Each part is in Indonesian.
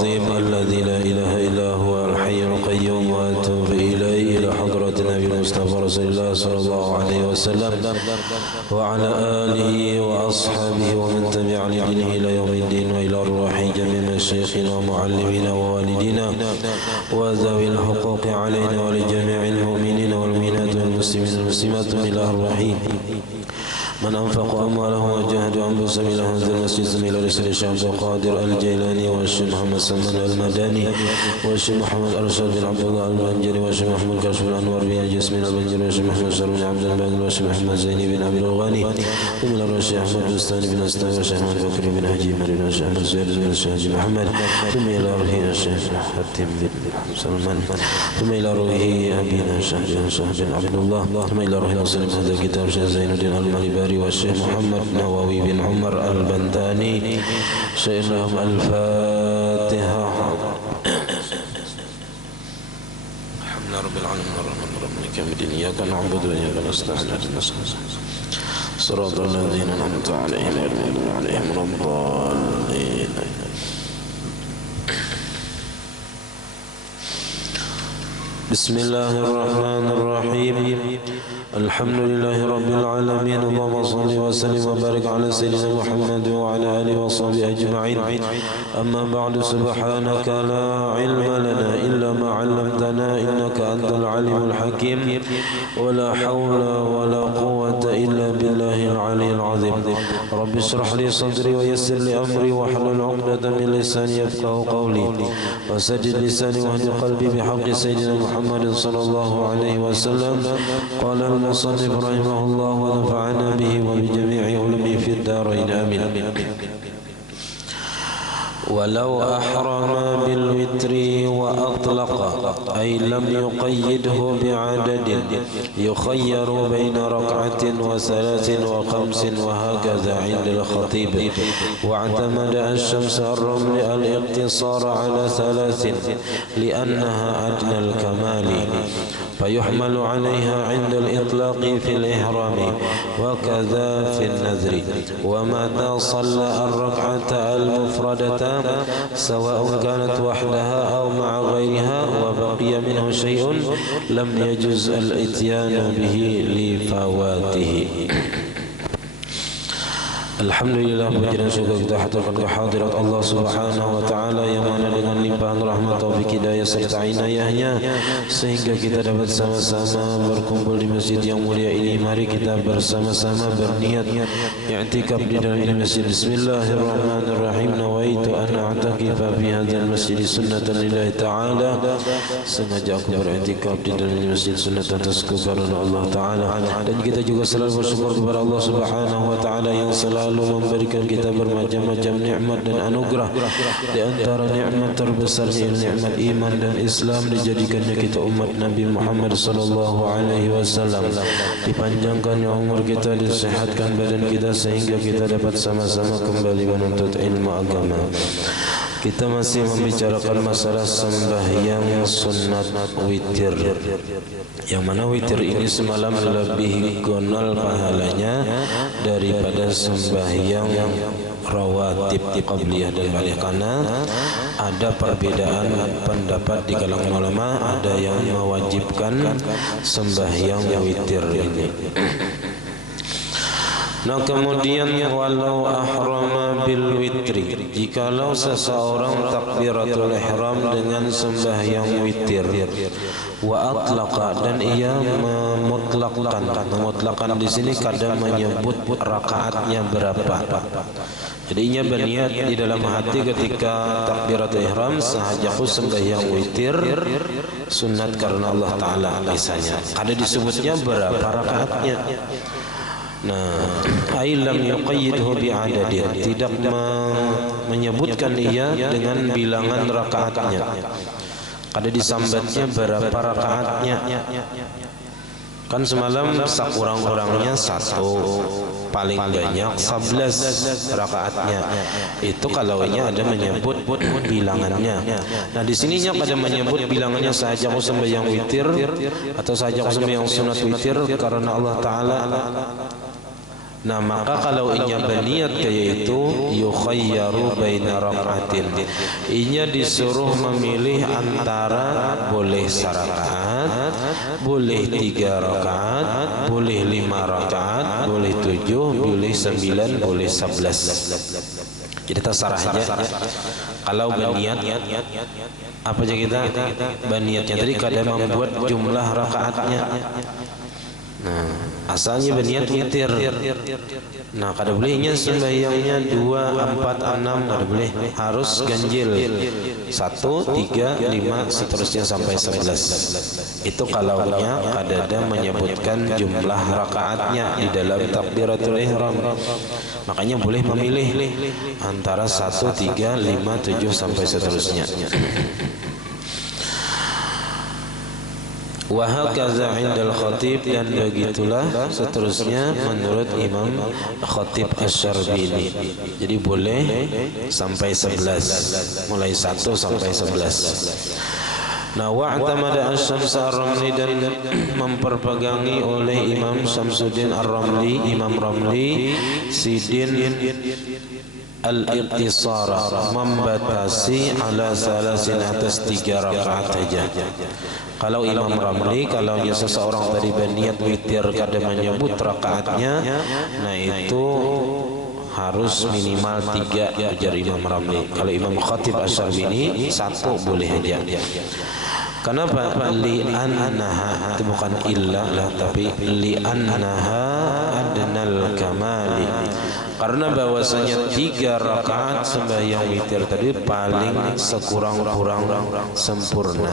الذي لا إله إلا هو الحي القيوم وأتوب إليه إلى حضرة النبي المصطفى رسول الله صلى الله عليه وسلم وعلى آله وأصحابه ومن تبع لدينه إلى يوم الدين وإلى أرواح جميع مشايخنا ومعلمينا ووالدينا وذوي الحقوق علينا ولجميع المؤمنين والمؤمنات والمسلمين والمسلمات إلى أرواح من أنفق أموالهم وجاهدوا أنفسهم إلى هذا المسجد إلى رسول الشيخ عبد القادر الجيلاني والشيخ محمد سلمان المداني والشيخ محمد أرشد بن عبد الله البنجري والشيخ محمد كشف الأنوار بن الجسمين البنجري والشيخ محمد شر بن عبد الباقي والشيخ محمد زيني بن أبي الغاني ومن الشيخ أحمد بستاني بن أستاذ والشيخ محمد بكري بن حجي مريم والشيخ أحمد زيد بن الشيخ محمد ثم إلى روح الشيخ حتيم بن سلمان ثم إلى روح أبينا الشيخ بن عبد الله ثم إلى روح الأصل هذا الكتاب الشيخ زين الدين المالباري والشيخ محمد نووي بن عمر البنداني شيخ لهم الفاتحة. الحمد لله رب العالمين الرحمن الرحيم مالك يوم الدين إياك نعبد وإياك نستعين اهدنا صراط الذين أنعمت عليهم غير المغضوب عليهم ولا الضالين. بسم الله الرحمن الرحيم الحمد لله رب العالمين اللهم صل وسلم وبارك على سيدنا محمد وعلى آله وصحبه أجمعين. أما بعد سبحانك لا علم لنا إلا ما علمتنا إنك أنت العليم الحكيم ولا حول ولا قوة إلا بالله العلي العظيم. رب اشرح لي صدري ويسر لي أمري واحلل عقدة من لساني يفقهوا قولي وسدد لساني واهد قلبي بحق سيدنا محمد صلى الله عليه وسلم. قال المصنف رحمه الله ونفعنا به وبجميع علمه في الدارين آمين. ولو أحرم بالوتر وأطلق أي لم يقيده بعدد يخير بين ركعة وثلاث وخمس وهكذا عند الخطيب. واعتمد الشمس الرمل الاقتصار على ثلاث لأنها أدنى الكمال فيحمل عليها عند الإطلاق في الإحرام وكذا في النذر. ومتى صلى الركعة المفردة سواء كانت وحدها أو مع غيرها وبقي منه شيء لم يجز الإتيان به لفواته. Alhamdulillah, puji dan syukur kita haturkan kehadirat Allah Subhanahu wa taala yang mana dengan limpahan rahmat taufik hidayah serta inayahnya sehingga kita dapat sama-sama berkumpul di masjid yang mulia ini. Mari kita bersama-sama berniat i'tikaf di dalam masjid. Bismillahirrahmanirrahim. Nawaitu an a'takifa fi hadzal masjid sunnatan lillahi ta'ala. Sengaja aku beriktikaf di dalam masjid sunnatan atas kebesaran Allah taala. Dan kita juga selalu bersyukur kepada Allah Subhanahu wa taala yang selalu memberikan kita bermacam-macam nikmat dan anugerah. Di antara nikmat terbesar nikmat iman dan Islam, dijadikannya kita umat Nabi Muhammad sallallahu alaihi wasallam. Dipanjangkannya umur kita, disehatkan badan kita sehingga kita dapat sama-sama kembali menuntut ilmu agama. Kita masih membicarakan masalah sembahyang sunat witir, yang mana witir ini semalam lebih gonal pahalanya daripada sembahyang rawatib qabliyah dan ba'diyah, karena ada perbedaan pendapat di kalangan ulama. Ada yang mewajibkan sembahyang witir ini. Nah, kemudian walau ahrama bil witri, jikalau seseorang takbiratul ihram dengan sembahyang witir, wa atlaqa, dan ia memutlakkan di sini kadang menyebut rakaatnya berapa. Jadi ia berniat di dalam hati ketika takbiratul ihram, sahajaku sembahyang witir sunat karena Allah taala misalnya. Ada disebutnya berapa rakaatnya. Nah, ai lam yuqayyidhu bi'adadin, tidak menyebutkan ia dengan bilangan rakaatnya. Ada disambatnya berapa rakaatnya. Kan semalam sakurang-kurangnya satu, paling banyak 11 rakaatnya. Itu kalaunya ada menyebut bilangannya. Nah, di sininya pada menyebut bilangannya saja aku sembahyang witir atau saja aku sembahyang sunat witir karena Allah taala Nah, maka kalau inya berniat kayak itu yukhayyaru baina raka'atin. Inya disuruh memilih antara boleh sarakaat, boleh 3 rakaat, boleh 5 rakaat, boleh 7, boleh 9, boleh 11. Jadi terserah aja. Kalau berniat apa aja kita berniatnya tadi kadang membuat jumlah rakaatnya. Nah, asalnya berniat witir. Nah, kada bolehnya sembahyangnya 2, 4, 6, kada boleh. Harus ganjil 1, 3, 5 seterusnya sampai 11. Itu kalaunya kadada menyebutkan jumlah rakaatnya di dalam takbiratul ihram. Makanya boleh memilih antara 1, 3, 5, 7 sampai seterusnya. Wa hakaza 'indal khatib, dan begitulah seterusnya menurut Imam Khatib Asy-Syarbini. Jadi boleh sampai 11, mulai 1 sampai 11. Nah, wa'tamada Asy-Syams Ar-Ramli, dan memperpegangi oleh Imam Syamsuddin Ar-Ramli, Imam Ramli Sidin al-iqtisara, membatasi ala salasin, atas 3 rakaat saja. Kalau Imam Ramli, kalau seseorang tadi berniat witir kada menyebut rakaatnya, nah itu harus minimal 3 ujar Imam Ramli. Kalau Imam Khatib Asy-Syarbini 1 boleh aja. Kenapa? Li'annaha, itu bukan illa lah, tapi li'annaha adnal kamali. Karena bahwasanya 3 rakaat sembahyang witir tadi paling sekurang-kurang sempurna.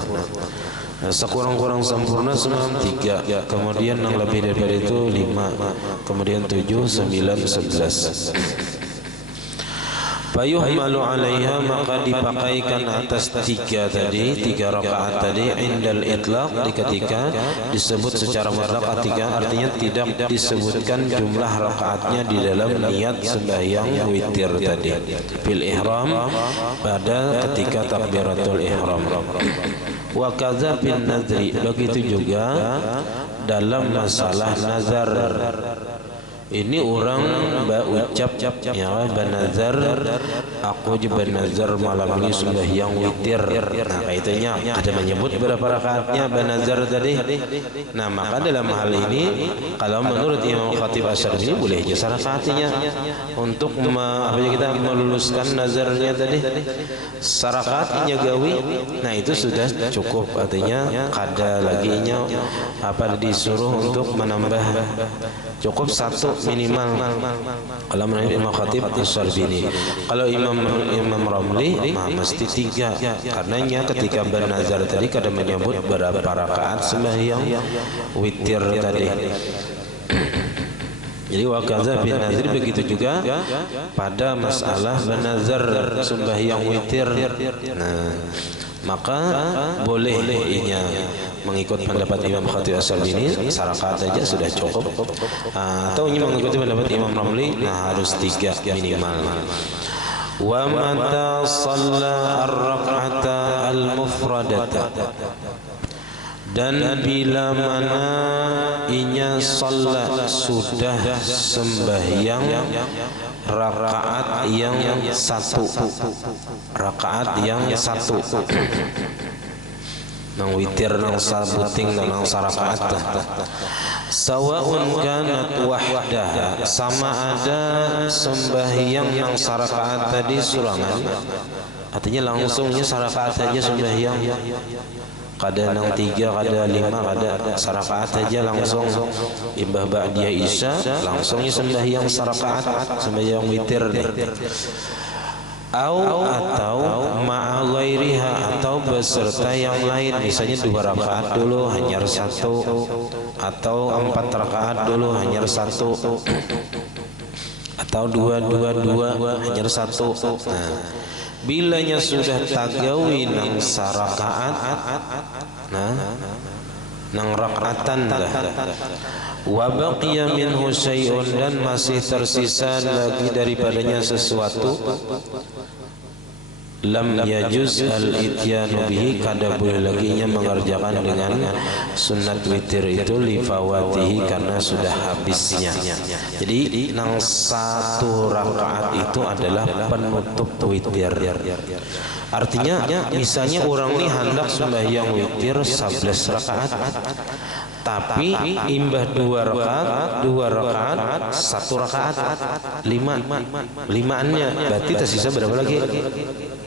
Nah, sekurang-kurang sempurna semalam 3, kemudian yang lebih daripada itu 5, kemudian 7, 9, 11. Fayuhmalu 'alaiha, maka dipakaikan atas 3 tadi, 3 rakaat tadi, indal itlaq, ketika disebut secara mutlak, artinya tidak disebutkan jumlah rakaatnya di dalam niat sembahyang witir tadi. Bil ihram, pada ketika takbiratul ihram. Wa kadza bin nazri, begitu juga dalam masalah nazar. Ini orang berucap ya, benazar, aku juga benazar malam ini sembahyang witir. Nah, kaitannya ada menyebut berapa rakaatnya benazar tadi. Nah, maka dalam hal ini kalau menurut Imam Khatib Asy-Syarbini boleh aja rakaatnya untuk kita meluluskan nazarnya tadi. Sarakaatnya gawi, nah itu sudah cukup, artinya kada lagi disuruh untuk menambah, cukup 1 minimal. Kalau menurut Imam Khatib Asy-Syarbini, kalau Imam Ramli mesti 3, karenanya ketika bernazar tadi kada menyebut berapa rakaat sembahyang witir tadi. Jadi wakaza bin nazir, begitu juga pada masalah bernazar sembahyang witir. Nah, maka boleh inya mengikut pendapat Imam Khatib Asy-Syarbini, sarakaat saja sudah cukup. Atau ini mengikuti pendapat Imam Ramli, nah harus 3 minimal. Wa mata shalla ar-rak'ata al-mufradata, dan bila mana inya shalla sudah sembahyang rakaat yang 1, rakaat yang 1, nang witir, nang sabuting, nang sarakaat, sawaun kanat wahdah, sama ada sembahyang nang sarakaat tadi surangan, artinya langsungnya sarakaat saja sembahyang, kada nang 3, kada 5, kada sarakaat saja langsung imbah ba'diyah isya, langsungnya sembahyang sarakaat, sembahyang witir. Atau ma'a ghairiha, atau beserta yang lain, misalnya 2 rakaat dulu hanya 1, atau 4 rakaat dulu hanya 1, atau 2 hanya 1. Nah, bilanya sudah tagawi nang sarakaat, nah nang rakaatan dah, wa baqiya minhu syai'un, dan masih tersisa lagi daripadanya sesuatu, lam yajuz al-ityanu bihi, kada boleh lagi nya mengerjakan dengan sunat witir itu lifawatihi, karena sudah habisnya. Jadi nang satu rakaat itu adalah penutup witir. Artinya misalnya orang ini hendak sembahyang witir 11 rakaat, tapi imbah 2 rakaat 1 rakaat 5-nya, berarti tersisa berapa lagi?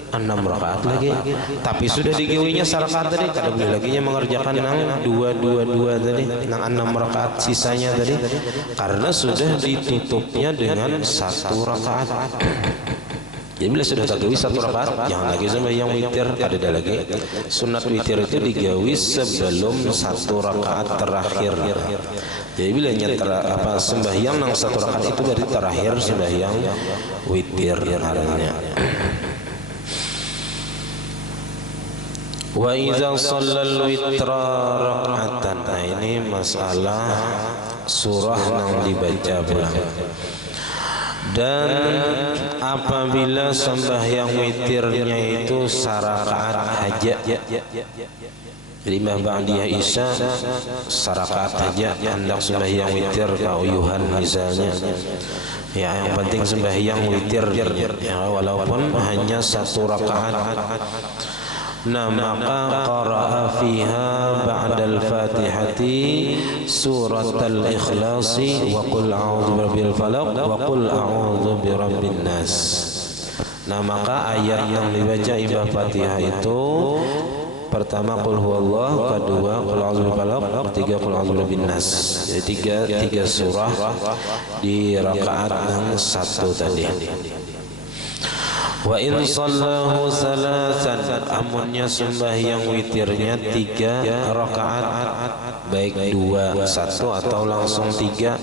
6 rakaat lagi. Tapi sudah digawinya sarakaat tadi, kada boleh lagi nya mengerjakan nang 2 tadi, nang 6 rakaat sisanya tadi, karena sudah ditutupnya dengan 1 rakaat. Jadi bila sudah tergawi 1 rakaat, jangan lagi sembahyang witir, ada lagi. Sunat witir itu digawi sebelum 1 rakaat terakhir. Jadi bila sembahyang nang 1 rakaat itu dari terakhir sembahyang witir namanya. Wa idza shallal witra raka'atan. Nah, ini masalah surah yang dibaca pulang. Dan apabila sembahyang witirnya itu sarakaat aja, jadi Mbah Ba'diyah Isya sarakaat aja, hendak sembahyang witir kauyuhan misalnya, ya yang penting sembahyang witir ya, walaupun hanya 1 rakaat. Nah, maka qara'a fiha ba'dal fatihati suratal ikhlasi wa qul a'udzu birabbil falaq wa qul a'udzu birabbin nas. Nah, maka ayat yang dibaca imbah Fatihah itu pertama qul huwallah, kedua qul a'udzu birabbil falaq, ketiga qul a'udzu birabbin nas. Jadi tiga surah di rakaat yang 1 tadi. Wa in sallahu salasan, amunnya sembahyang witirnya 3 rakaat, baik 2, 1 atau langsung 3.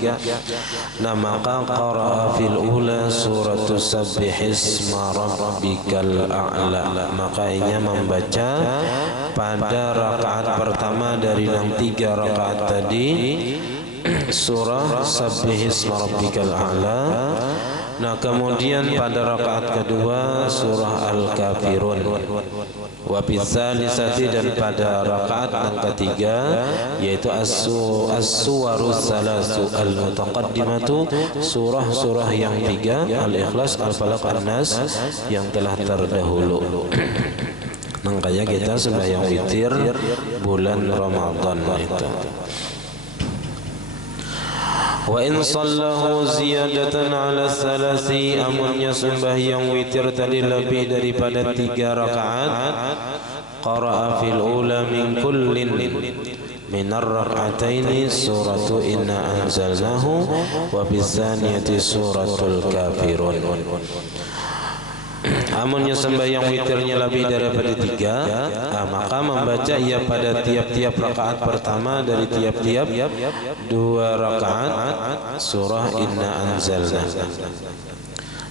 Nah, maka qara'a fil ula suratus sabbihisma rabbikal a'la, maka ia membaca pada rakaat pertama dari yang 3 rakaat tadi surah sabbihisma rabbikal a'la. Nah, kemudian pada rakaat kedua surah Al-Kafirun. Wa bisalisati, dan pada rakaat yang ketiga yaitu as-suwarus salasu al-mutaqaddimatu, surah-surah yang 3, Al-Ikhlas, Al-Falaq, An-Nas yang telah terdahulu. Makanya kita sembahyang witir bulan Ramadan itu. Wa in sallahu ziyadatan ala salasi, amunnya sembahyang witir tadi lebih daripada 3 rakaat, qara'a fil ula min kullin minar rak'ataini suratu inna anzalnahu wa bizaniyati suratul kafirun. Amunnya sembahyang witirnya lebih daripada 3, maka membaca ia pada tiap-tiap rakaat pertama dari tiap-tiap 2 rakaat surah inna anzalna.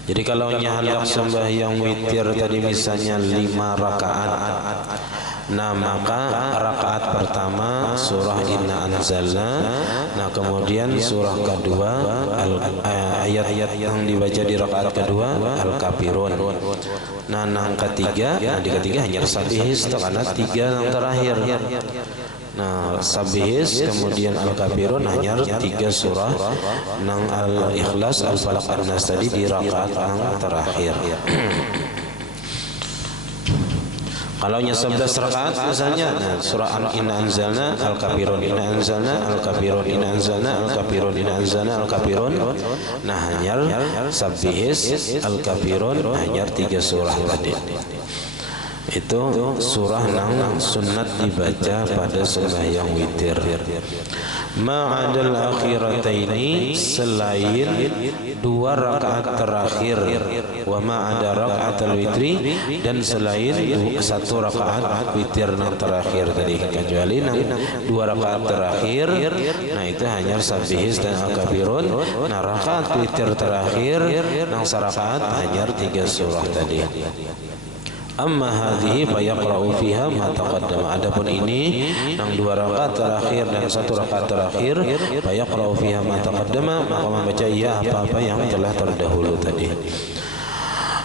Jadi kalau hendak sembahyang witir tadi misalnya 5 rakaat, nah maka rakaat pertama surah inna anzalna, nah kemudian surah kedua ayat-ayat yang dibaca di rakaat kedua Al-Kafirun. Nah, yang ketiga, di ketiga hanya sabihis karena 3 yang terakhir. Nah, sabihis kemudian Al-Kafirun hanya 3 surah nang Al-Ikhlas, Al-Falaq, An-Nas tadi di rakaat yang terakhir. Kalau nya 11 rakaat misalnya, nah, surah Inna anzalna, Al-Kafirun, Inna anzalna, Al-Kafirun, Inna anzalna, Al-Kafirun, Inna anzalna, Al-Kafirun. Nah, hanya sabihis, Al-Kafirun, hanya 3 surah tadi. Itu surah nang sunat dibaca pada sembahyang witir. Ma'adal akhirataini, selain 2 rakaat terakhir, wa ma'ada rakaatul witri, dan selain 1 rakaat witir yang terakhir tadi, kecuali nang 2 rakaat terakhir, nah itu hanya sabihis dan Al-Kafirun. Nah, rakaat witir terakhir nang sarakaat hanya 3 surah tadi. Amma hadhihi fa yaqra'u fiha ma taqaddama. Adapun ini yang 2 rakaat terakhir dan 1 rakaat terakhir, fa yaqra'u fiha ma taqaddama, maka membaca ia apa-apa yang telah terdahulu tadi.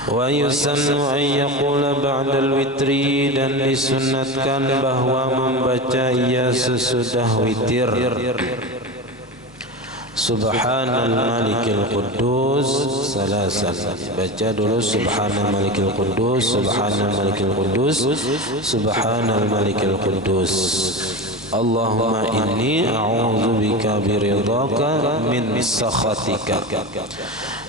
Wa yusannu an yaqula ba'dal witri, dan disunnatkan bahwa membaca ia sesudah witir. Subhanal Malikil Quddus salasan. Baca dulu Subhanal Malikil Quddus, Subhanal Malikil Quddus, Subhanal Malikil Quddus. Allahumma inni a'udzubika biridhaka min sakhatika.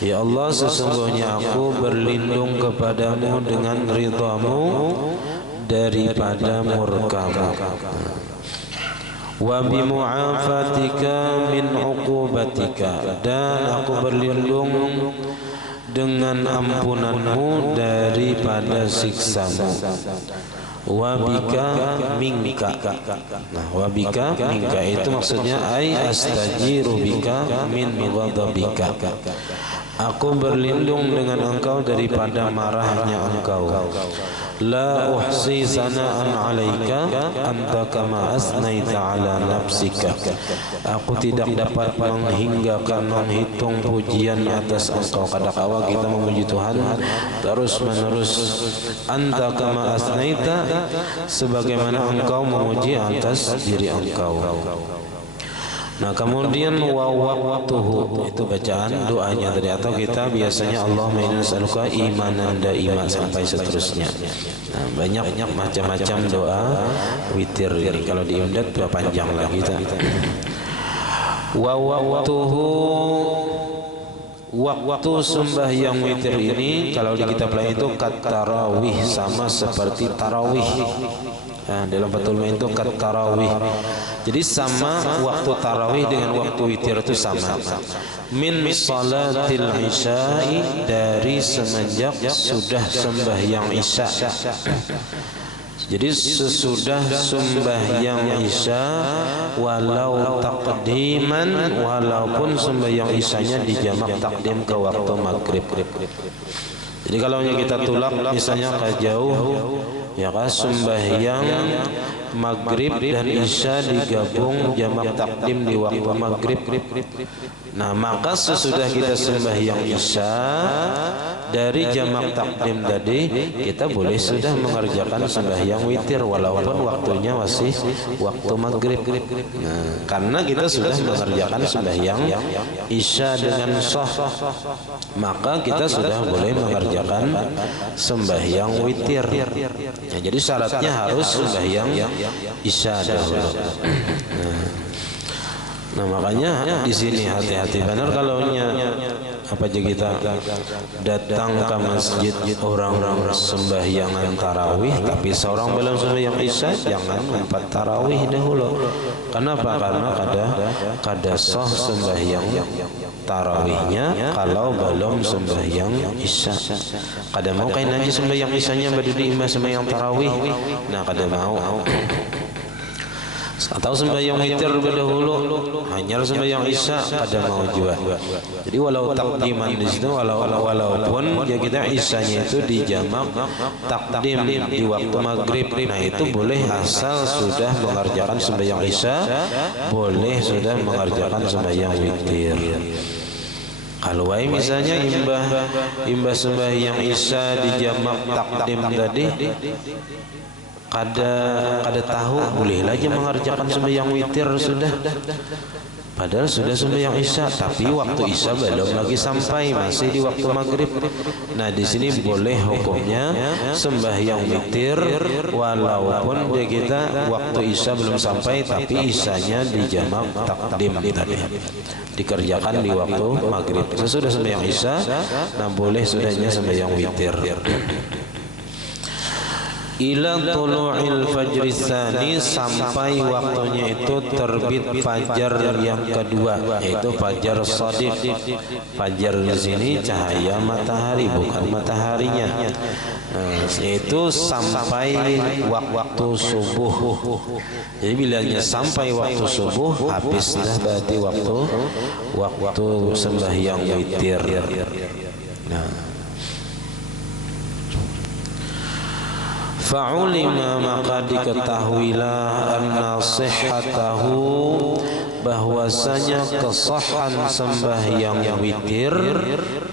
Ya Allah, sesungguhnya aku berlindung kepadamu dengan ridhamu daripada murkamu. Wa bimu'afatika min uqubatika, dan aku berlindung dengan ampunanmu daripada siksamu. Wabika minka. Nah, wabika minka itu maksudnya ay astajiru bika min ghadabika. Aku berlindung dengan engkau daripada marahnya engkau. La uhsi sana'an 'alaika anta kama asnaita 'ala nafsika. Aku tidak dapat menghitung pujian atas engkau. Kadang-kadang kita memuji Tuhan terus menerus. Anta kama asnaita, sebagaimana engkau memuji atas diri engkau. Nah, kemudian wa waqtuhu, itu bacaan doanya tadi, atau kita biasanya Allahumma inna nas'aluka imanan daima sampai seterusnya. Nah, banyak macam-macam doa witir ini. Kalau diundat berapa panjang lagi kita. Wa waqtuhu, waktu sembahyang witir ini kalau di kitab lain itu kat tarawih, sama seperti tarawih. Nah, dalam Fathul Mu'in itu kat tarawih. Jadi sama waktu tarawih dengan waktu witir itu sama. Min salatil isya'i, dari semenjak sudah sembahyang isya. Jadi sesudah sembahyang isya, walau taqdiman, walaupun sembahyang isyanya dijamak takdim ke waktu maghrib. Jadi kalau kita tulak misalnya ke jauh, ya kan, sembahyang maghrib dan isya digabung jamak takdim di waktu maghrib. Nah, maka sesudah kita sembahyang isya, dari jamak takdim tadi kita boleh sudah mengerjakan sembahyang witir walaupun waktunya masih waktu maghrib. Nah, karena kita sudah mengerjakan sembahyang isya dengan sah, maka kita sudah boleh mengerjakan sembahyang witir. Nah, jadi syaratnya harus sembahyang isya dahulu. Nah, makanya di sini hati-hati benar kalau apa aja kita datang ke masjid orang-orang sembahyangan tarawih tapi seorang belum sembahyang isya, jangan empat tarawih dahulu. Kenapa? Karena kada sah sembahyang tarawihnya kalau belum sembahyang isya. Kada mau kain aja sembahyang isyanya baru diimah sembahyang tarawih. Nah, kada mau. Atau sembahyang witir dahulu hanya sembahyang isya, kada mau juga. Jadi walau takdiman di situ, walaupun ya kita isyanya itu dijamak takdim di waktu maghrib, nah itu boleh asal sudah mengerjakan sembahyang isya, boleh sudah mengerjakan sembahyang witir. Kalau misalnya imbah sembahyang isya dijamak takdim tadi, kada tahu, boleh aja mengerjakan sembahyang witir sudah. Padahal sudah sembahyang isya, tapi waktu isya belum lagi sampai, masih di waktu maghrib. Nah, di sini boleh hukumnya sembahyang witir walaupun dia kita waktu isya belum sampai, tapi isyanya dijamak takdim tadi, dikerjakan di waktu maghrib. Sesudah sembahyang isya, nah boleh sudahnya sembahyang witir. Ila tulu'il fajri tsani, sampai waktunya itu terbit fajar yang kedua, yaitu fajar shadiq. Fajar di sini cahaya matahari, bukan mataharinya. Yaitu sampai waktu subuh. Jadi bilanya sampai waktu subuh, habislah berarti waktu sembahyang witir. Nah, fa'ulima, maka diketahuilah anna sihhatahu, bahwasanya kesahan sembahyang witir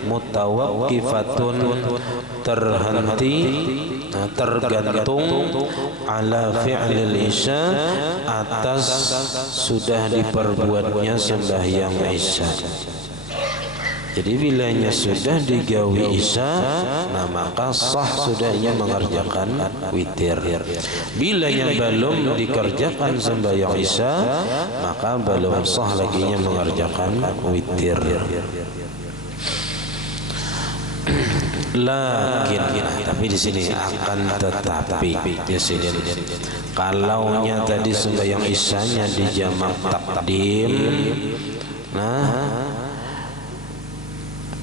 mutawaqqifatun terhenti, tergantung ala fi'lil isya atas sudah diperbuatnya sembahyang isya. Jadi bilanya sudah digawi isya, nah maka sah sudahnya mengerjakan witir. Bilanya belum dikerjakan sembahyang isya, maka belum sah laginya mengerjakan witir. Lakin, tapi di sini akan tetapi ya sini, kalaunya tadi sembahyang isyanya di jamak takdim, nah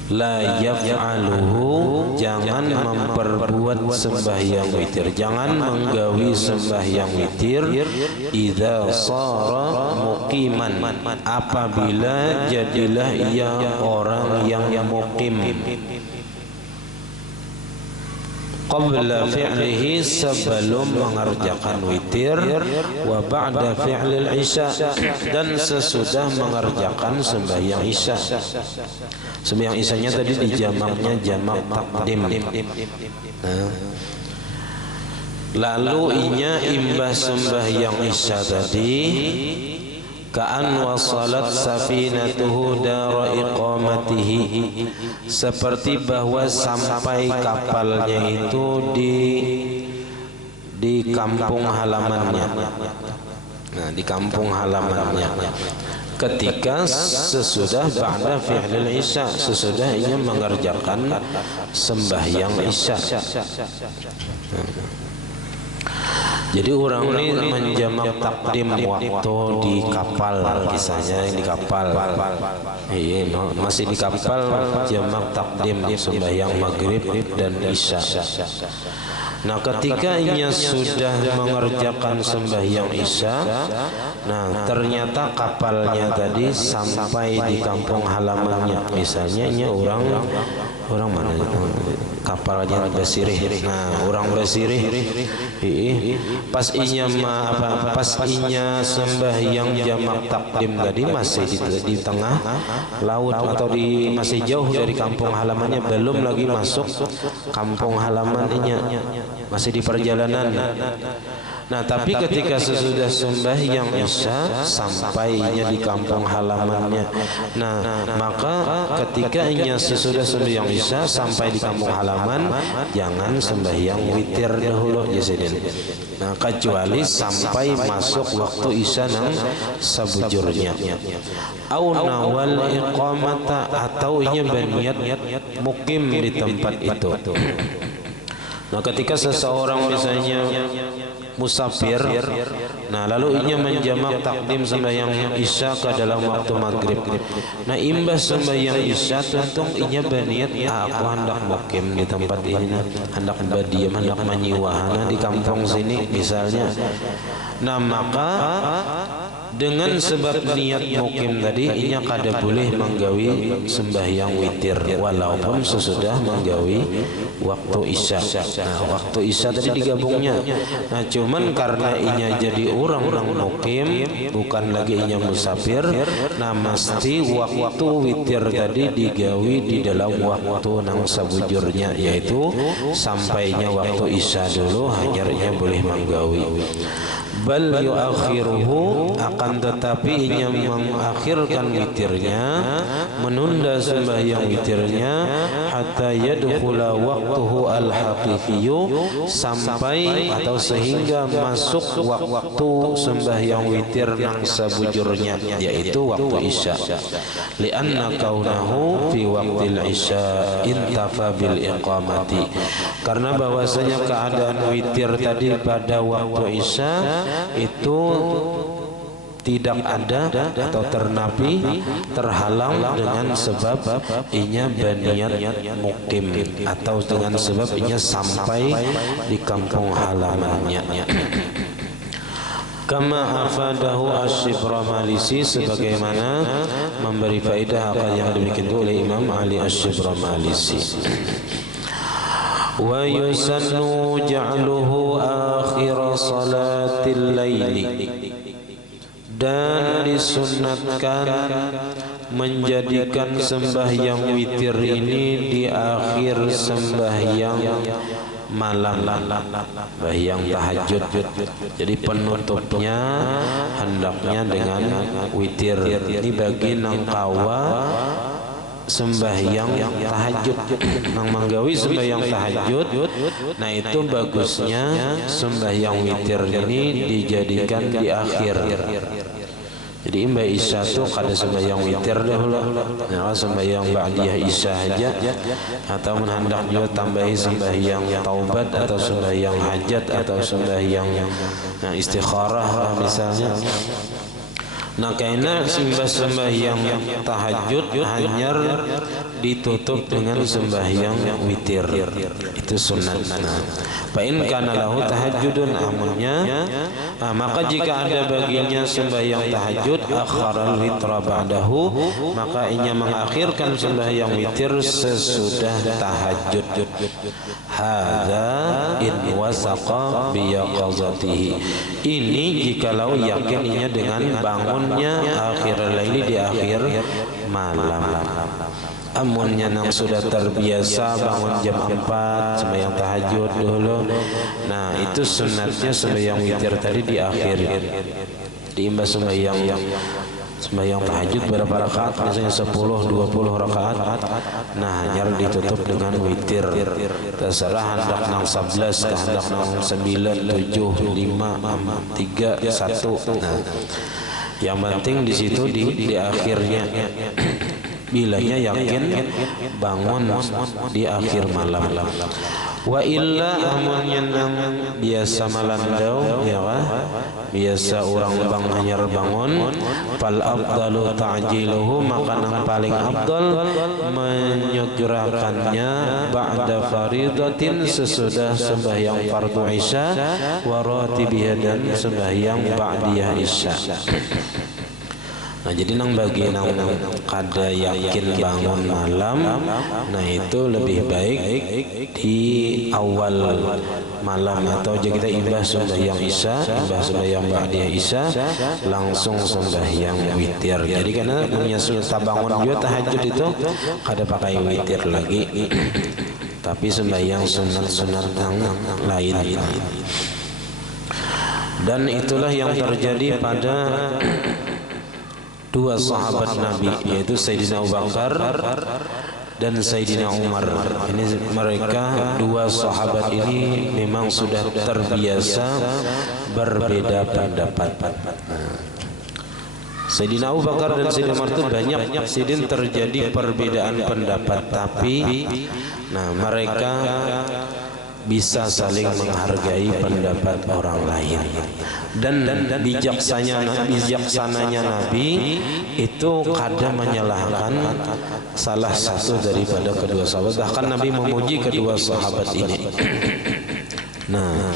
la yaf'aluhu, jangan memperbuat sembahyang witir, jangan menggawi sembahyang witir idza shara muqiman, apabila jadilah ia orang yang muqim, qabla fi'lihi, sebelum mengerjakan witir, wa ba'da fi'lil isya, dan sesudah mengerjakan sembahyang isya. Sembahyang isyanya tadi di jamaknya jamak takdim. Lalu inya imbah sembahyang isya tadi, ka'an wasalat safinatuhu dara iqamatihi, seperti bahwa sampai kapalnya itu di kampung halamannya. Nah, di kampung halamannya ketika sesudah ba'da fi'lil isya, sesudah ia mengerjakan sembahyang isya. Jadi orang ini menjamak takdim waktu di kapal, kisahnya di kapal. Iya, masih di kapal jamak takdim sembahyang maghrib dan isya. Nah, ketika ia sudah mengerjakan sembahyang isya, nah ternyata kapalnya tadi sampai di kampung halamannya. Misalnya ini orang mana kapalnya bersirih. Nah, orang bersirih. Pas inya pas inya sembahyang jamak takdim tadi masih di tengah laut atau masih jauh dari kampung halamannya, belum lagi masuk kampung halaman inya, masih di perjalanan. Nah, tapi ketika sesudah sembahyang isya sampainya di kampung halamannya, nah maka ketika inya sesudah sembahyang isya sampai di kampung halaman, jangan sembahyang witir dahulu ya Sidin. Nah, kecuali sampai masuk waktu isya nang sabujurnya. Au nawal iqamata, atau inya berniat mukim di tempat itu. Nah, ketika seseorang misalnya musafir, nah lalu inya menjamak takdim sembahyang isya ke dalam waktu maghrib. Nah, imbas sembahyang isya tentu inya berniat, aku hendak mukim di tempat ini, hendak berdiam, hendak menyiwahana di kampung sini misalnya. Nah, maka dengan sebab niat mukim tadi inya kada boleh menggawi sembahyang witir walaupun sesudah menggawi waktu isya. Nah, waktu isya tadi digabungnya. Nah, cuman karena inya jadi orang mukim, bukan lagi inya musafir, nah mesti waktu witir tadi digawi di dalam waktu nang sabujurnya, yaitu sampainya waktu isya dulu hanya boleh menggawi. Bal yuakhiruhu, akan tetapi inya mengakhirkan witirnya, menunda sembahyang witirnya, hatta yadkhula waqtuhu al-haqiqiyyu, sampai atau sehingga masuk waktu sembahyang witir nang sabujurnya, yaitu waktu isya. Lianna kaunahu fi waqtil isya intafa bil iqamati, karena bahwasanya keadaan witir tadi pada waktu isya itu tidak ada atau ternapi, terhalang dengan sebab inya berniat mukim, atau dengan sebab inya sampai di kampung halamannya. Kama afadahu Asy-Syibramalisi, sebagaimana memberi faedah apa yang demikian oleh Imam Ali Asy-Syibramalisi. Wa yusannu ja'luhu akhir salatil laili, dan disunnatkan menjadikan sembahyang witir ini di akhir sembahyang malam, sembahyang tahajud. Jadi penutupnya hendaknya dengan witir. Ini bagi nangkawa sembahyang tahajud, nang manggawi sembahyang tahajud. Nah itu bagusnya sembahyang witir ini dijadikan di akhir. Jadi Mbak Isya tuh kada sembahyang witir dahulu, ya sembahyang ba'diyah Isya aja, atau hendak juga tambahi sembahyang taubat atau sembahyang hajat atau sembahyang istikharah misalnya. Nah karena sembahyang tahajud hanya ditutup dengan sembahyang witir, itu sunat. Fa'in kana lahu tahajudun amunnya, maka jika ada baginya sembahyang tahajud, akharal witra ba'dahu, maka ianya mengakhirkan sembahyang witir sesudah tahajud. Hadza in wasaqa biyaqazatihi. Ini jikalau yakin ianya dengan bangunnya akhir laili di akhir malam. Amunnya nang sudah terbiasa bangun jam 4 sembahyang tahajud dulu, nah itu sunatnya sembahyang witir tadi di akhir. Diimbas sembahyang tahajud berapa rakaat, misalnya 10-20 rakaat, nah hanya ditutup dengan witir. Terserah hendak nang 11, hendak nang 9, 7, 5, 4, 3, 1. Nah, yang penting di situ di akhirnya. Bilanya yakin bangun di akhir malam. Wa illa amunnya nang biasa malandau, ya biasa orang bang hanyar bangun, fal afdalu ta'jiluhu, maka nang paling afdal menyegerakannya ba'da faridatin, sesudah sembahyang fardu isya, wa ratibiyah, dan sembahyang ba'diyah isya. Nah jadi nang bagi nang kada yakin bangun malam, nah itu lebih baik di awal malam, atau jika kita imbah sembahyang isya, imbah sembahyang ba'diyah isya, langsung sembahyang witir. Jadi karena punya sudah bangun juga tahajud itu kada pakai witir lagi, tapi sembahyang sunat-sunat yang lain. Dan itulah yang terjadi pada dua sahabat Nabi, yaitu Sayyidina Abu Bakar dan Sayyidina Umar. Ini mereka dua sahabat ini memang sudah terbiasa berbeda pendapat. Sayyidina Abu Bakar dan Sayyidina Umar itu banyak sidin terjadi perbedaan pendapat, tapi mereka bisa saling menghargai pendapat orang lain. Dan bijaksananya Nabi itu kadang menyalahkan salah satu daripada kedua sahabat. Bahkan Nabi memuji kedua sahabat ini. Nah,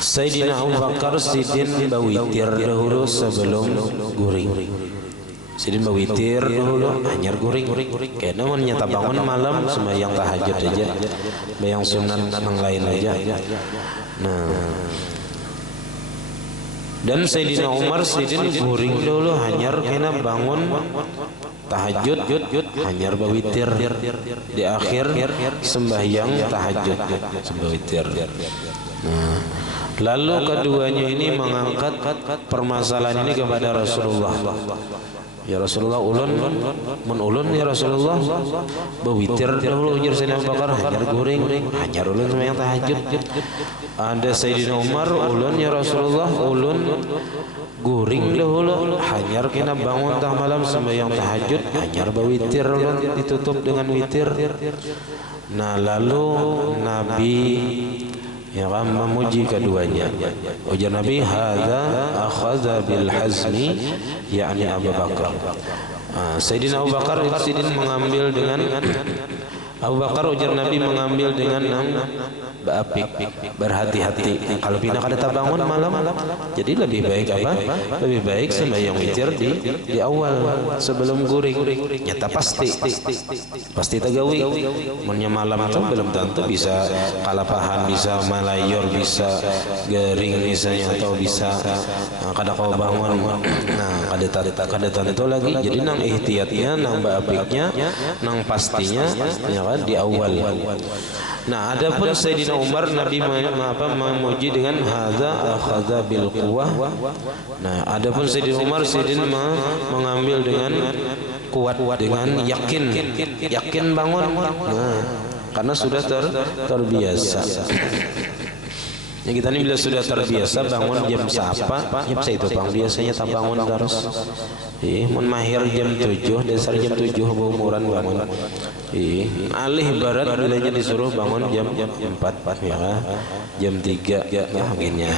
Sayyidina Abu Bakar sidin bawitir dahulu sebelum guring. Sidin bawitir dulu, hanyar guring. Karena nyata bangun malam sembahyang tahajud aja, sembahyang sunat yang lain aja. Nah, dan Sayyidina Umar sidin guring dulu, hanyar kena bangun tahajud, hanyar bawitir di akhir sembahyang tahajud, sembawitir. Nah, lalu keduanya ini mengangkat permasalahan ini kepada Rasulullah. Ya Rasulullah, ulun ya Rasulullah, bawitir dahulu ujar Sayyidina Abu Bakar, hanyar guring, hanyar ulun sembahyang tahajud. Ada Sayyidina Umar, ulun ya Rasulullah, ulun guring dahulu, hanyar kena bangun tengah malam sembahyang tahajud, hanyar bawitir ulun ditutup dengan witir. Nah lalu Nabi memuji keduanya. Ujar Nabi, hadza akhadha bil hazmi, yakni Abu Bakar. Sayyidina Abu Bakar sidin mengambil dengan Abu Bakar, ujar Nabi, mengambil dengan beapik, berhati-hati. Kalau pina kada tabangun malam, jadi lebih baik apa? Lebih baik sembahyang witir di awal sebelum guring. Nyata pasti tagawi. Munnya malam itu belum tentu bisa kalapahan, bisa malayur, bisa gering misalnya, atau bisa kada kau bangun. Nah, kada tentu lagi. Jadi nang ihtiyatnya, nang beapiknya, nang pastinya ya kan di awal. Nah, adapun Sayyidina Umar, Nabi memuji dengan hadza akhadha bil quwwah. Nah, adapun Sayyidina Umar, Sayyidina mengambil dengan kuat, dengan yakin bangun. Nah, karena sudah terbiasa. Ya, kita ini bila sudah terbiasa bangun jam siapa, jam itu bang biasanya tak bangun terus. Mun mahir jam 7, dasar jam 7 umuran bangun. Alih barat bilanya disuruh bangun jam 4 ya, jam 3 ya gini.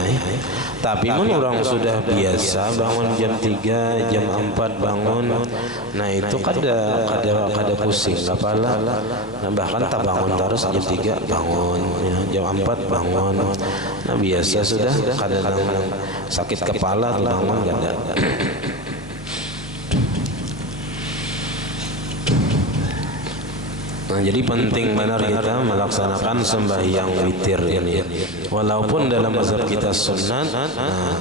Tapi mun orang sudah biasa bangun jam 3, jam 4 bangun. Nah, itu kada pusing kepala. Nah, bahkan tak bangun terus jam 3 bangun, ya, jam 4 bangun. Nah, biasa sudah kada sakit kepala tuh bangun kada. Nah, jadi penting benar kita melaksanakan sembahyang witir ini. Walaupun dalam mazhab kita sunat,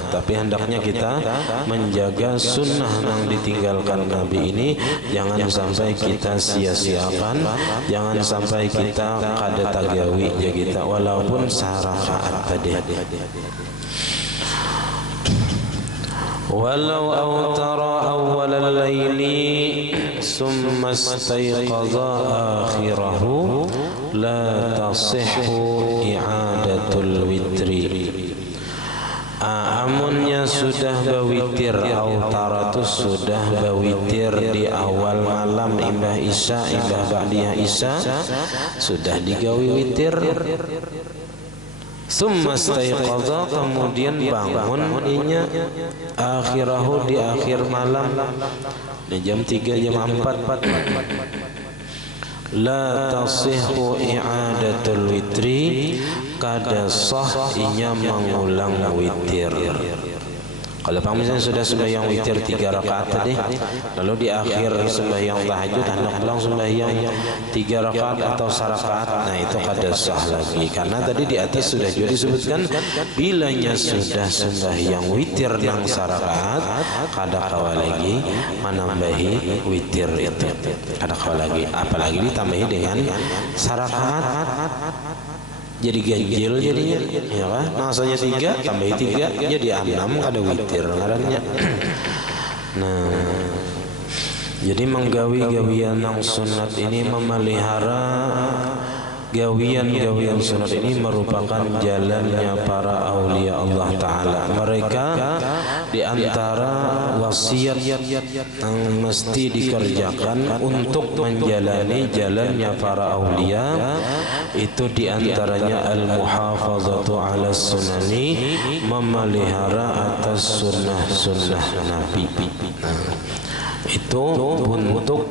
tapi hendaknya kita menjaga sunnah yang ditinggalkan Nabi ini. Jangan sampai kita sia-siakan, jangan sampai kita kada tagawi ya kita, walaupun sarakaat tadi. Walau awtara awwalal laili summa istayqadha akhirahu la tasihhu i'adatul witri. Amunnya sudah bawitir, awtara itu sudah bawitir di awal malam imbah isya, imbah ba'diyah isya, sudah digawi witir. Summa staiqadha, kemudian bangun inya akhirahu di akhir malam, di jam 3, jam 4. La tasihhu i'adatul witri, kada sah inya mengulang witir. Kalau misalnya sudah sembahyang witir 3 rakaat tadi, lalu di akhir sembahyang tahajud hendak pulang sembahyang 3 rakaat atau sarakaat, nah itu kada sah lagi. Karena tadi di atas sudah juga disebutkan bilanya sudah sembahyang witir nang sarakaat, kada kawa lagi menambahi witir itu. Kada kawa lagi, apalagi ditambahi dengan sarakaat. Jadi ganjil jadinya, ya kan? Maksudnya 3 tambah 3 jadi 6, kada witir ngarannya. Nah, jadi menggawi-gawian nang sunat ini, memelihara gawian-gawian sunat ini merupakan jalannya para aulia Allah Ta'ala. Mereka diantara wasiat yang mesti dikerjakan untuk menjalani jalannya para aulia, itu diantaranya al-muhafazatu ala sunani, memelihara atas sunnah-sunnah Nabi. Itu bentuk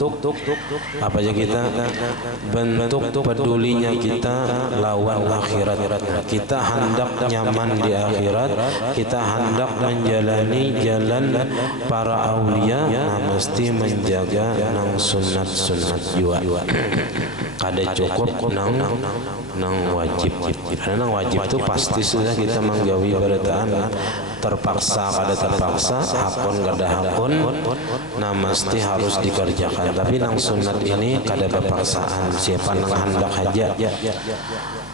apa aja kita, bentuk pedulinya kita lawan akhirat. Kita hendak nyaman di akhirat, kita hendak menjalani jalan para aulia, mesti menjaga nang sunat-sunat juga. Kada cukup nang wajib. Karena nang wajib itu pasti sudah kita menggawi berataan, terpaksa kada terpaksa, hakun kada hakun, nah mesti harus dikerjakan. Tapi nang sunat ini kada berpaksaan, siapa nang hendak aja.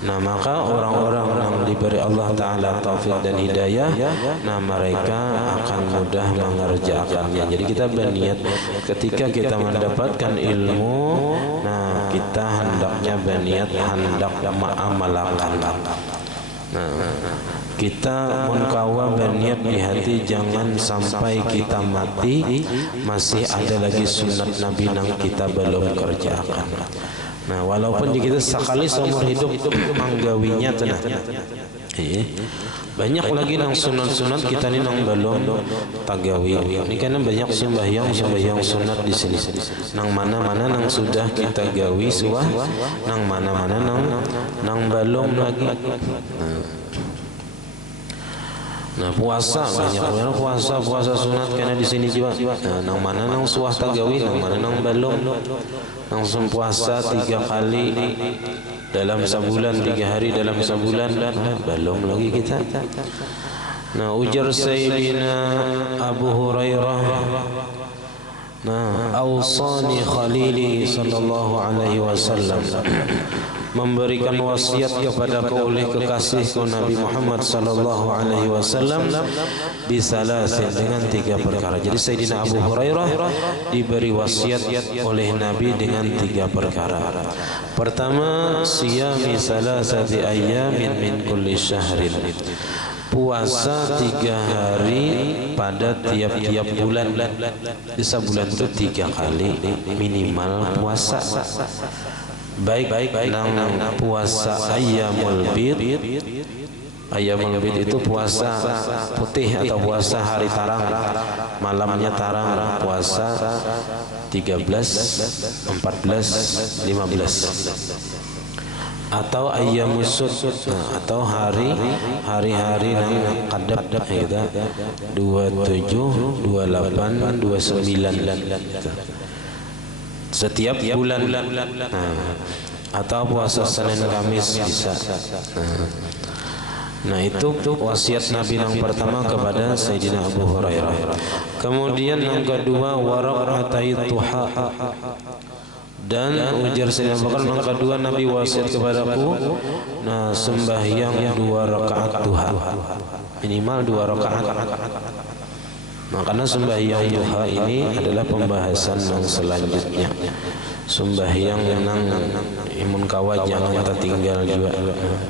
Nah, maka orang-orang yang diberi Allah Ta'ala taufik dan hidayah, nah mereka akan mudah mengerjakannya. Jadi kita berniat ketika kita mendapatkan ilmu, nah kita hendaknya berniat hendak mengamalkan. Nah, kita munkawa berniat di hati, jangan sampai kita mati masih ada lagi sunat Nabi yang kita belum kerjakan. Nah, walaupun kita sekali seumur hidup menggawinya tenang, Banyak lagi nang sunat-sunat kita ni nang belum tagawi. Ini karena banyak sembahyang sunat di sini. Nang mana-mana nang sudah kita gawi suah, nang mana-mana nang belum lagi. Nah puasa banyak orang puasa sunat karena di sini juga. Nang mana nang suah tagawi, nang mana nang belum. Nang puasa 3 kali dalam sebulan, 3 hari dalam sebulan, belum lagi kita. Nah ujar Sayyidina Abu Hurairah, nah awsani khalili sallallahu alaihi wasallam, memberikan wasiat kepadaku oleh kekasihku Nabi Muhammad sallallahu alaihi wasallam bisalasin, dengan 3 perkara. Jadi Sayyidina Abu Hurairah diberi wasiat oleh Nabi dengan 3 perkara. Pertama, siyami salasati ayyamin min kulli syahrin, puasa 3 hari pada tiap-tiap bulan. Di sebulan itu 3 kali minimal puasa. Baik nang puasa ayyamul bid. Ayyamul bid itu puasa putih atau puasa hari tarang, malamnya tarang, puasa 13, 14, 15. Atau ayyamus sud, atau hari-hari nang qadab kita 27, 28, 29 setiap bulan. Atau puasa Senin Kamis bisa. Nah itu wasiat Nabi yang pertama kepada Sayyidina Abu Hurairah. Kemudian yang kedua, waraqatai duha, dan ujar Sayyidina Abu Bakar, yang kedua Nabi wasiat kepadaku, nah sembahyang 2 rakaat duha, minimal 2 rakaat. Makanya sembahyang duha ini adalah pembahasan yang selanjutnya. Sembahyang nang imun kawat jangan tertinggal juga,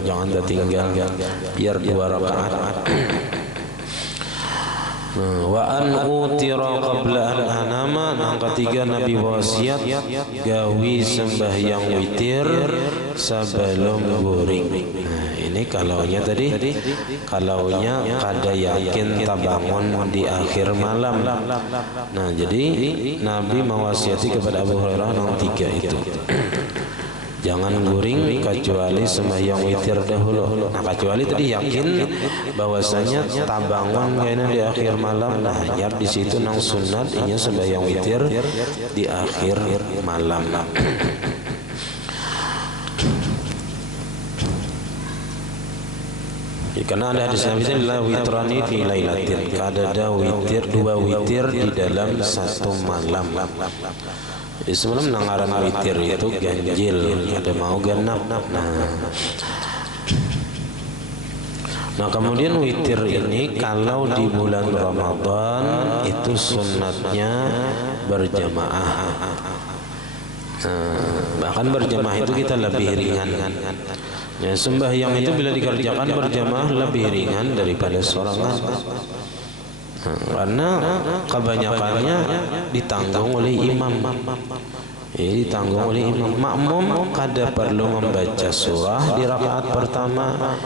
jangan tertinggal, biar 2 rakaat. Wa an utira qabla an anama, yang ketiga Nabi wasiat gawi sembahyang witir sebelum guring. Ini kalaunya tadi, kalaunya kada yakin tabangun di akhir malam. Nah jadi Nabi mewasiati kepada Abu Hurairah yang 3 itu. Jangan guring kecuali sembahyang witir dahulu. Nah kecuali tadi yakin bahwasanya tabangun kayaknya di akhir malam, nah hanya di situ nang sunat inya sembahyang witir di akhir malam. Karena ada hadis Nabi la witrani fi lailatin, kada witir 2 witir di dalam 1 malam. Jadi sebelum nangaran witir itu ganjil, ada mau genap. Nah kemudian witir ini kalau di bulan Ramadan itu sunatnya berjamaah. Bahkan berjamaah itu kita lebih ringan. Ya, sembahyang itu bila dikerjakan berjamaah lebih ringan daripada sorangan. Karena kebanyakannya ditanggung oleh imam. Ditanggung oleh imam. Makmum kada perlu membaca surah di rakaat pertama.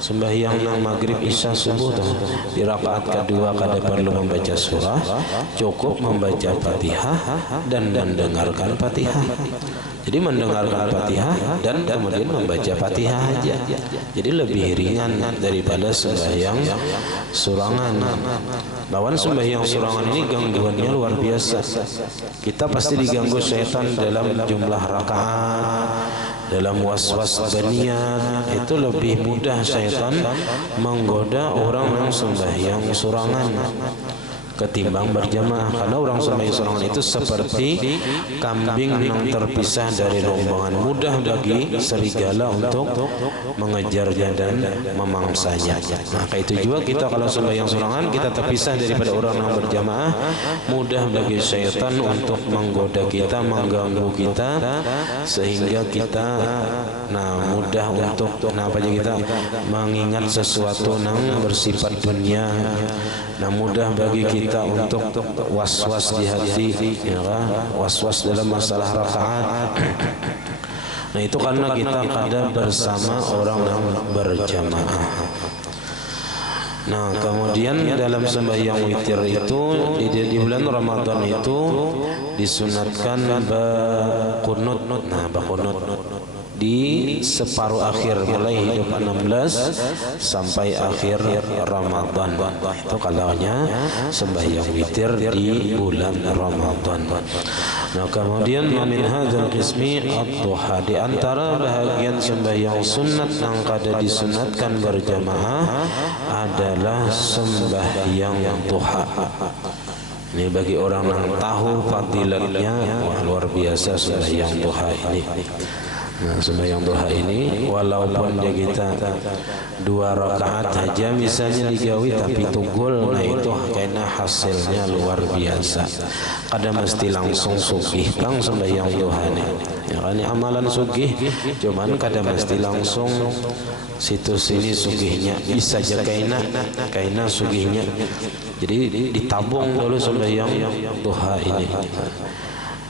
Sembahyang nang maghrib isya subuh tuh. Di rakaat kedua kada perlu membaca surah, cukup membaca Fatihah dan mendengarkan Fatihah. Jadi mendengarkan Fatihah dan kemudian membaca Fatihah aja. Jadi lebih ringan daripada sembahyang surangan. Lawan sembahyang surangan ini gangguannya luar biasa. Kita pasti diganggu syaitan dalam jumlah rakaat, dalam was-was berniat. Itu lebih mudah syaitan menggoda orang yang sembahyang surangan ketimbang berjamaah. Karena orang sembahyang surangan itu seperti kambing yang terpisah dari rombongan, mudah bagi serigala untuk mengejarnya dan memangsanya. Maka itu juga kita kalau sembahyang surangan kita terpisah daripada orang yang berjamaah, mudah bagi syaitan untuk menggoda kita, mengganggu kita, sehingga kita mudah untuk kita mengingat sesuatu yang bersifat dunia. Mudah bagi kita untuk was-was di hati, was-was dalam masalah rakaat. Nah itu karena kita kada bersama orang yang berjamaah. Nah kemudian dalam sembahyang witir itu di bulan Ramadan itu disunatkan bakunut. Nah bakunut di separuh akhir mulai hidup 16 sampai akhir Ramadan. Itu kalaunya sembahyang witir di bulan Ramadan. Nah kemudian min hadzal qismi ad-duha, di antara bahagian sembahyang sunat yang kada disunatkan berjamaah adalah sembahyang duha. Ini bagi orang yang tahu fadilatnya, wah luar biasa sembahyang duha ini. Nah sembahyang duha ini walaupun dia kita 2 rakaat saja misalnya digawi tapi tunggul, nah itu karena hasilnya luar biasa. Kada mesti langsung sugih kang sembahyang duha ini. Ya kan amalan sugih, cuman kada mesti langsung situ sini sugihnya, bisa aja kaina sugihnya. Jadi ditabung dulu sembahyang duha ini.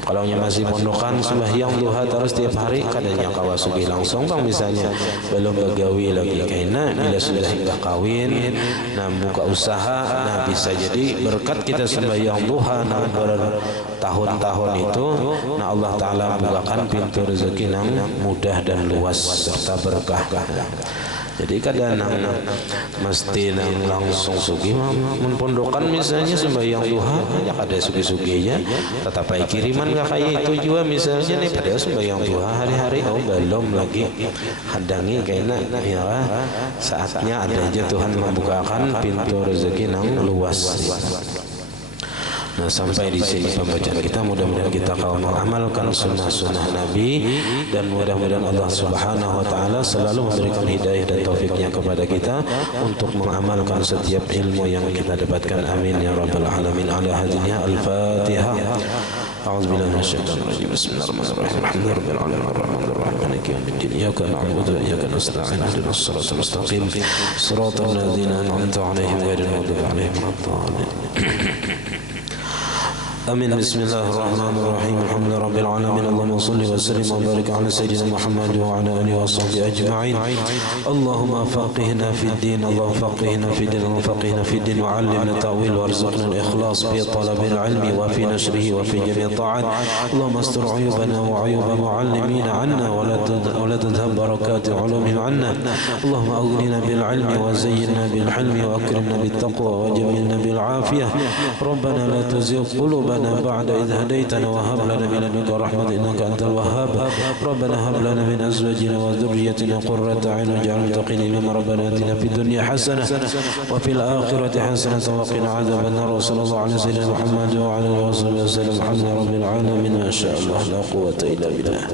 Kalau masih pondokan sembahyang duha terus tiap hari kadanya kawa sugih langsung bang misalnya belum begawi lagi kaina bila sudah hingga kawin, nah buka usaha, nah bisa jadi berkat kita sembahyang duha nah bertahun-tahun itu, nah Allah Taala bukakan pintu rezeki yang mudah dan luas serta berkah. Jadi kadang mesti langsung sugih mempondokan misalnya sembahyang duha hanya kada sugih-sugihnya tetap baik kiriman gak kayak itu juga misalnya nih pada sembahyang duha hari-hari belum lagi hadangi kayaknya ya saatnya ada aja Tuhan membukakan pintu rezeki yang luas. Nah sampai di sini pembacaan kita, mudah-mudahan kita kau mengamalkan sunnah-sunnah Nabi dan mudah-mudahan Allah Subhanahu Wa Taala selalu memberikan hidayah dan taufiknya kepada kita untuk mengamalkan setiap ilmu yang kita dapatkan. Amin ya rabbal alamin. Ala hadhihi al-Fatihah. A'udzubillahi minasyaitonir rajim. Bismillahirrahmanirrahim. Alhamdulillahirabbil alamin arrahmanir rahim maliki yaumiddin. Iyyaka na'budu wa iyyaka nasta'in. Ihdinas siratal mustaqim. Siratal ladzina an'amta 'alaihim ghairil maghdubi 'alaihim waladdallin. آمين. بسم الله الرحمن الرحيم. الحمد لله رب العالمين. اللهم صل وسلم وبارك على سيدنا محمد وعلى آله وصحبه أجمعين. اللهم فقهنا في الدين، اللهم فقهنا في الدين، اللهم فقهنا في الدين وعلمنا التأويل وارزقنا الإخلاص في طلب العلم وفي نشره وفي جميع الطاعات. اللهم استر عيوبنا وعيوب معلمين عنا ولا تذهب بركات علومهم عنا. اللهم أغننا بالعلم وزينا بالحلم وأكرمنا بالتقوى وجملنا بالعافية. ربنا لا تزغ قلوبنا بعد إذ هديتنا وهب لنا من لدنك رحمة إنك أنت الوهاب. ربنا هب لنا من أزواجنا وذريتنا قرة أعين واجعلنا متقين إماما. ربنا آتنا في الدنيا حسنة وفي الآخرة حسنة وقنا عذاب النار. وصلى الله على سيدنا محمد وعلى آله وصحبه وسلم. الحمد لله رب العالمين. ما شاء الله لا قوة إلا بالله.